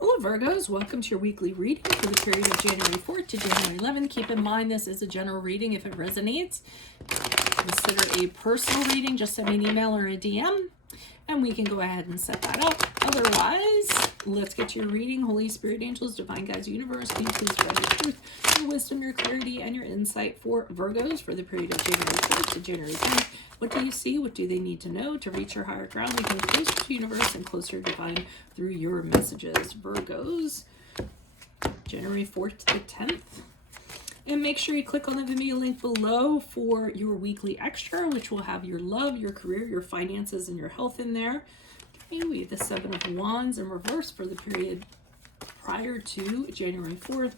Hello Virgos, welcome to your weekly reading for the period of January 4th to January 11th. Keep in mind this is a general reading. If it resonates, consider a personal reading. Just send me an email or a DM and we can go ahead and set that up. Otherwise, let's get to your reading. Holy Spirit, angels, divine guides, universe, can you please provide your truth, your wisdom, your clarity, and your insight for Virgos for the period of January 4th to January 10th. What do you see? What do they need to know to reach your higher ground, become closer to universe and closer to divine through your messages? Virgos, January 4th to the 10th. And make sure you click on the Vimeo link below for your weekly extra, which will have your love, your career, your finances, and your health in there. Okay, we have the Seven of Wands in reverse for the period prior to January 4th.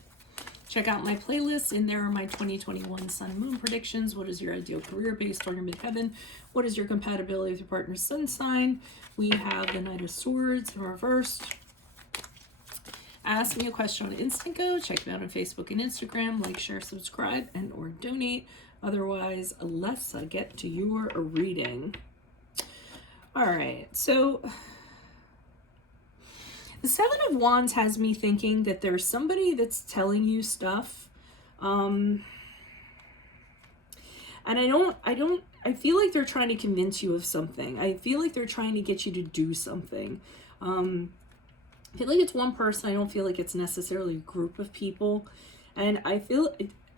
Check out my playlist. In there are my 2021 Sun Moon predictions. What is your ideal career based on your midheaven? What is your compatibility with your partner's sun sign? We have the Knight of Swords in reverse. Ask me a question on Instant Go. Check me out on Facebook and Instagram. Like, share, subscribe, and or donate. Otherwise, let's get to your reading. All right, so the Seven of Wands has me thinking that there's somebody that's telling you stuff. And I feel like they're trying to convince you of something. I feel like they're trying to get you to do something. I feel like it's one person. I don't feel like it's necessarily a group of people. And I feel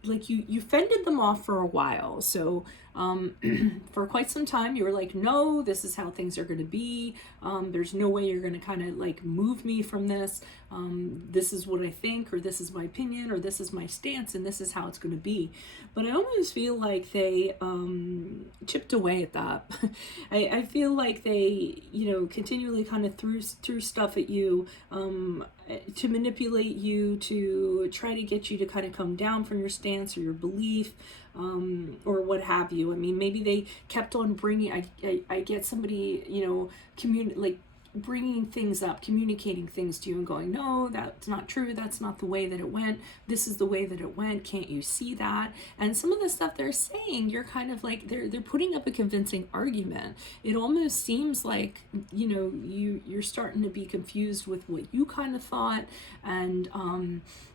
like you fended them off for a while. So for quite some time, you were like, no, this is how things are going to be. There's no way you're going to kind of like move me from this. This is what I think, or this is my opinion, or this is my stance, and this is how it's going to be. But I almost feel like they chipped away at that. I feel like they, continually kind of threw stuff at you to manipulate you, to try to get you to kind of come down from your stance or your belief, or what have you. I mean, maybe they kept on bringing, I get somebody, bringing things up, communicating things to you and going, no, that's not true. That's not the way that it went. This is the way that it went. Can't you see that? And some of the stuff they're saying, you're kind of like, they're putting up a convincing argument. It almost seems like, you're starting to be confused with what you kind of thought. And,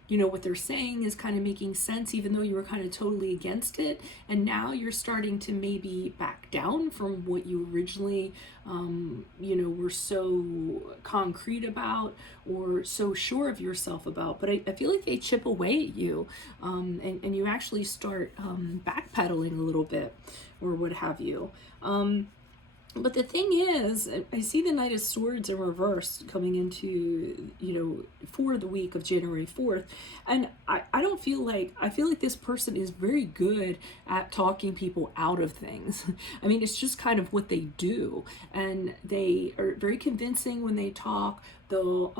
what they're saying is kind of making sense, even though you were kind of totally against it. And now you're starting to maybe back down from what you originally, were so concrete about or so sure of yourself about. But I feel like they chip away at you, and you actually start backpedaling a little bit or what have you. But the thing is, I see the Knight of Swords in reverse coming into, for the week of January 4th. And I feel like this person is very good at talking people out of things. I mean, it's just kind of what they do. And they are very convincing when they talk. They'll,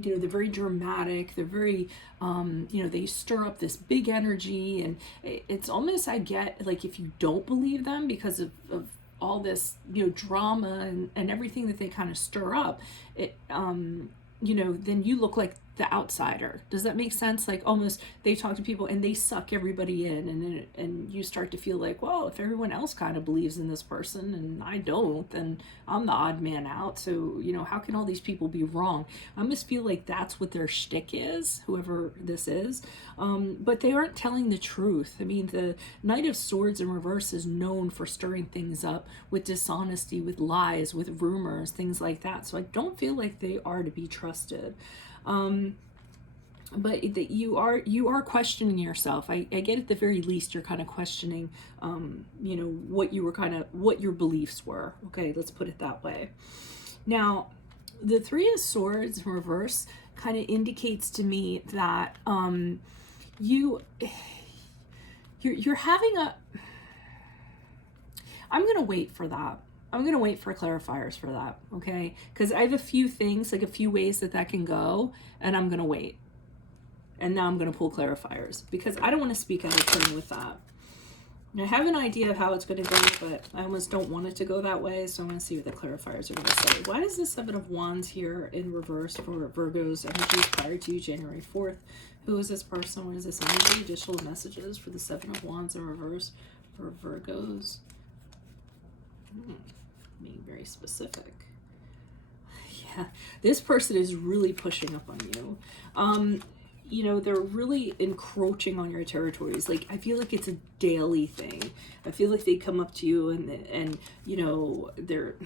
they're very dramatic. They're very, they stir up this big energy. And it's almost, I get, like, if you don't believe them because of all this, drama and everything that they kind of stir up, it, then you look like the outsider. Does that make sense? Like, almost they talk to people and they suck everybody in, and you start to feel like, well, if everyone else kind of believes in this person and I don't, then I'm the odd man out. So, how can all these people be wrong? I almost feel like that's what their shtick is, whoever this is. But they aren't telling the truth. I mean, the Knight of Swords in reverse is known for stirring things up with dishonesty, with lies, with rumors, things like that. So I don't feel like they are to be trusted. But that you are questioning yourself. I get at the very least you're kind of questioning, what your beliefs were. Okay, let's put it that way. Now, the Three of Swords in reverse kind of indicates to me that you're having a. I'm gonna wait for that. I'm going to wait for clarifiers for that, okay? Because I have a few things, like a few ways that can go, and I'm going to wait. And now I'm going to pull clarifiers because I don't want to speak out of turn with that. I have an idea of how it's going to go, but I almost don't want it to go that way, so I'm going to see what the clarifiers are going to say. Why is the Seven of Wands here in reverse for Virgo's energies prior to January 4th? Who is this person? What is this energy? Additional messages for the Seven of Wands in reverse for Virgo's. Being very specific. Yeah, this person is really pushing up on you. You know, they're really encroaching on your territories. Like, I feel like it's a daily thing. I feel like they come up to you and you know, they're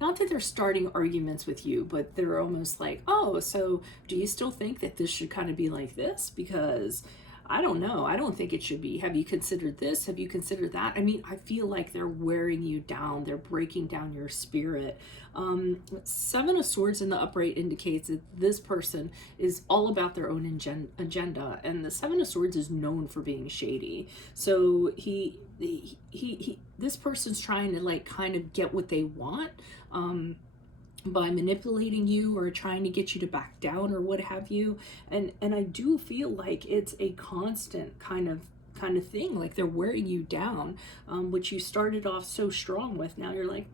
not that they're starting arguments with you, but they're almost like, oh, so do you still think that this should kind of be like this? Because I don't know. I don't think it should be. Have you considered this? Have you considered that? I mean, I feel like they're wearing you down. They're breaking down your spirit. Seven of Swords in the upright indicates that this person is all about their own agenda. And the Seven of Swords is known for being shady. So this person's trying to like kind of get what they want. By manipulating you or trying to get you to back down or what have you. And I do feel like it's a constant kind of thing. Like they're wearing you down, which you started off so strong with. Now you're like,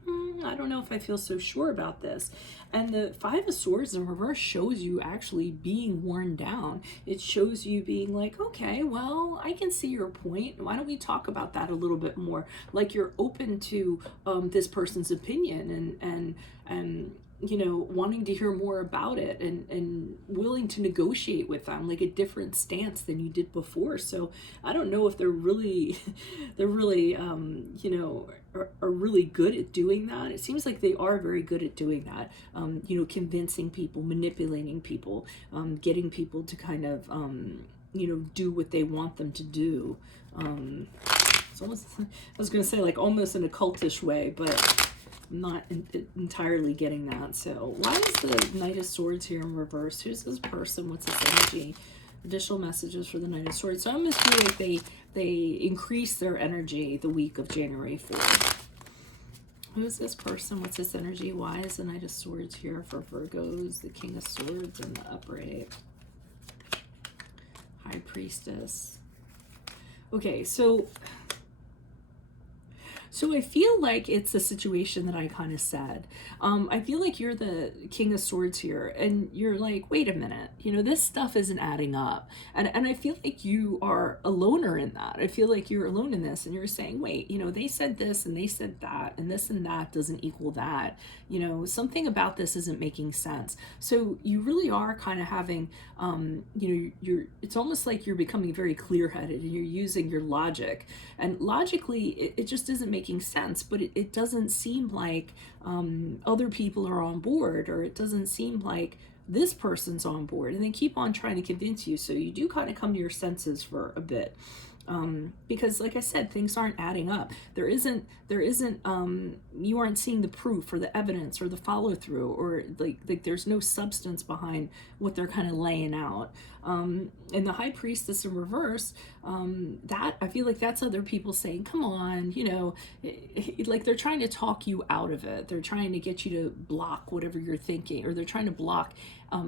I don't know if I feel so sure about this. And the Five of Swords in reverse shows you actually being worn down. It shows you being like, okay, well, I can see your point. Why don't we talk about that a little bit more? Like you're open to this person's opinion and you know, wanting to hear more about it and willing to negotiate with them, like a different stance than you did before. So I don't know if they're really, you know, are really good at doing that. It seems like they are very good at doing that. You know, convincing people, manipulating people, getting people to kind of, you know, do what they want them to do. It's almost, I was going to say like almost in a cultish way, but I'm not entirely getting that. So why is the Knight of Swords here in reverse? Who's this person? What's this energy? Additional messages for the Knight of Swords. So I almost feel like they increase their energy the week of January 4th. Who's this person? What's this energy? Why is the Knight of Swords here for Virgos? The King of Swords and the upright. High Priestess. Okay, so I feel like it's a situation that I kind of said. I feel like you're the King of Swords here, and you're like, wait a minute, you know, this stuff isn't adding up. And I feel like you are a loner in that. I feel like you're alone in this, and you're saying, wait, you know, they said this, and they said that, and this and that doesn't equal that. You know, something about this isn't making sense. So you really are kind of having, you know, it's almost like you're becoming very clear-headed, and you're using your logic. And logically, it just isn't making sense, but it doesn't seem like other people are on board, or it doesn't seem like this person's on board, and they keep on trying to convince you. So you do kind of come to your senses for a bit. Because like I said, things aren't adding up. There isn't, you aren't seeing the proof or the evidence or the follow through, or like there's no substance behind what they're kind of laying out. And the High Priestess in reverse, that I feel like that's other people saying, come on, you know, like they're trying to talk you out of it. They're trying to get you to block whatever you're thinking, or they're trying to block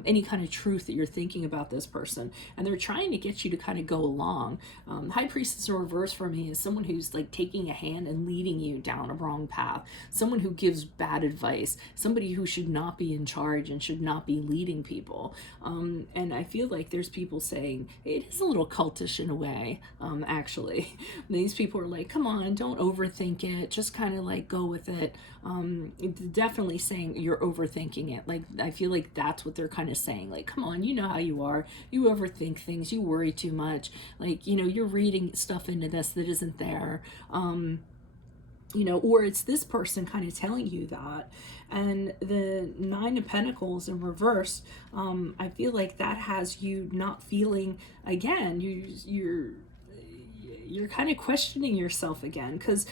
any kind of truth that you're thinking about this person, and they're trying to get you to kind of go along. High Priestess in reverse for me is someone who's like taking a hand and leading you down a wrong path, someone who gives bad advice, somebody who should not be in charge and should not be leading people. And I feel like there's people saying it is a little cultish in a way, actually. These people are like, come on, don't overthink it, just kind of like go with it. Definitely saying you're overthinking it. Like, I feel like that's what they're kind of saying, like, come on, you know how you are, you overthink things, you worry too much, like, you know, you're reading stuff into this that isn't there. You know, or it's this person kind of telling you that. And the Nine of Pentacles in reverse, I feel like that has you not feeling, again, you're kind of questioning yourself again, because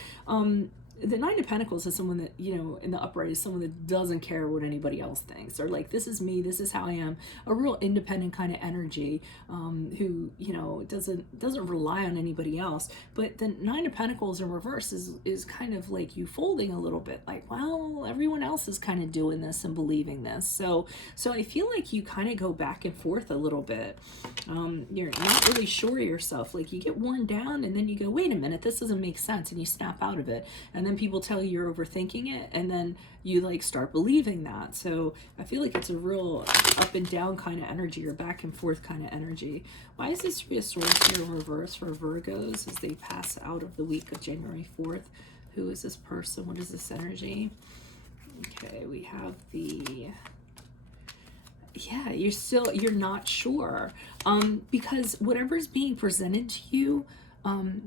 the Nine of Pentacles is someone that, you know, in the upright is someone that doesn't care what anybody else thinks. They're like, this is me, this is how I am. A real independent kind of energy, who, you know, doesn't rely on anybody else. But the Nine of Pentacles in reverse is kind of like you folding a little bit, like, well, everyone else is kind of doing this and believing this. So I feel like you kind of go back and forth a little bit. You're not really sure of yourself. Like, you get worn down, and then you go, wait a minute, this doesn't make sense, and you snap out of it. And then people tell you you're overthinking it, and then you like start believing that. So I feel like it's a real up and down kind of energy, or back and forth kind of energy. Why is this Three of Swords here in reverse for Virgos as they pass out of the week of January 4th? Who is this person? What is this energy? Okay, we have the Yeah, you're not sure, because whatever's being presented to you,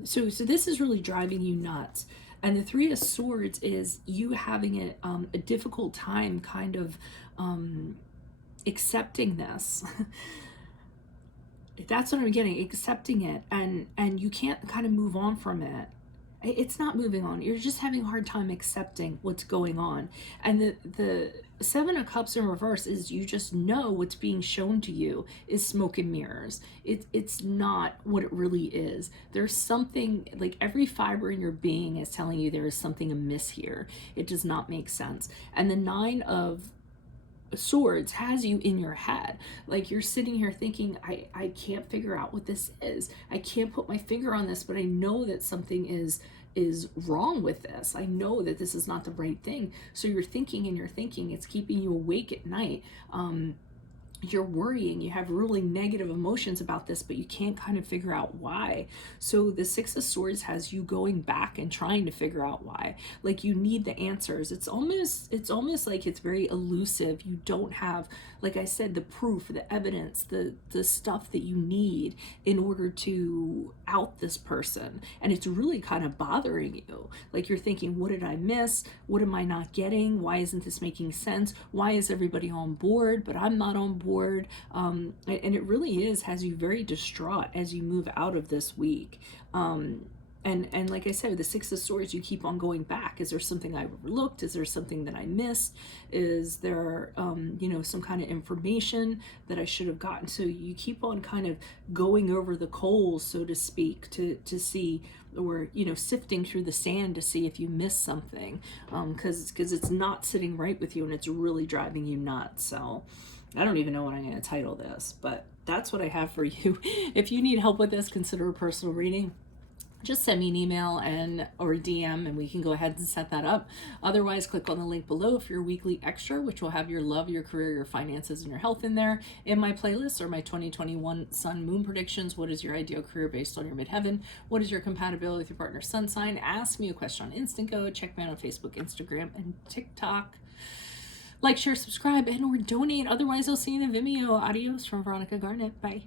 so this is really driving you nuts. And the Three of Swords is you having a difficult time kind of accepting this. That's what I'm getting, accepting it, and you can't kind of move on from it. It's not moving on. You're just having a hard time accepting what's going on. And the Seven of Cups in reverse is you just know what's being shown to you is smoke and mirrors. It's not what it really is. There's something, like every fiber in your being is telling you there is something amiss here. It does not make sense. And the Nine of Swords has you in your head, like you're sitting here thinking, I can't figure out what this is. I can't put my finger on this, but I know that something is wrong with this. I know that this is not the right thing. So you're thinking and you're thinking, it's keeping you awake at night. You're worrying, you have really negative emotions about this, but you can't kind of figure out why. So the Six of Swords has you going back and trying to figure out why. Like you need the answers. It's almost like it's very elusive. You don't have, like I said, the proof, the evidence, the stuff that you need in order to out this person. And it's really kind of bothering you. Like you're thinking, what did I miss? What am I not getting? Why isn't this making sense? Why is everybody on board, but I'm not on board? And it really has you very distraught as you move out of this week. And like I said, the Six of Swords, you keep on going back. Is there something I overlooked? Is there something that I missed? Is there, some kind of information that I should have gotten? So you keep on kind of going over the coals, so to speak, to see, or, sifting through the sand to see if you missed something, because it's not sitting right with you and it's really driving you nuts. So I don't even know what I'm going to title this, but that's what I have for you. If you need help with this, consider a personal reading. Just send me an email or a DM and we can go ahead and set that up. Otherwise, click on the link below for your weekly extra, which will have your love, your career, your finances, and your health in there. In my playlist are my 2021 Sun Moon predictions. What is your ideal career based on your midheaven? What is your compatibility with your partner's sun sign? Ask me a question on Instant Go. Check me out on Facebook, Instagram, and TikTok. Like, share, subscribe, and or donate. Otherwise, I'll see you in the Vimeo. Adios from Veronica Garnett. Bye.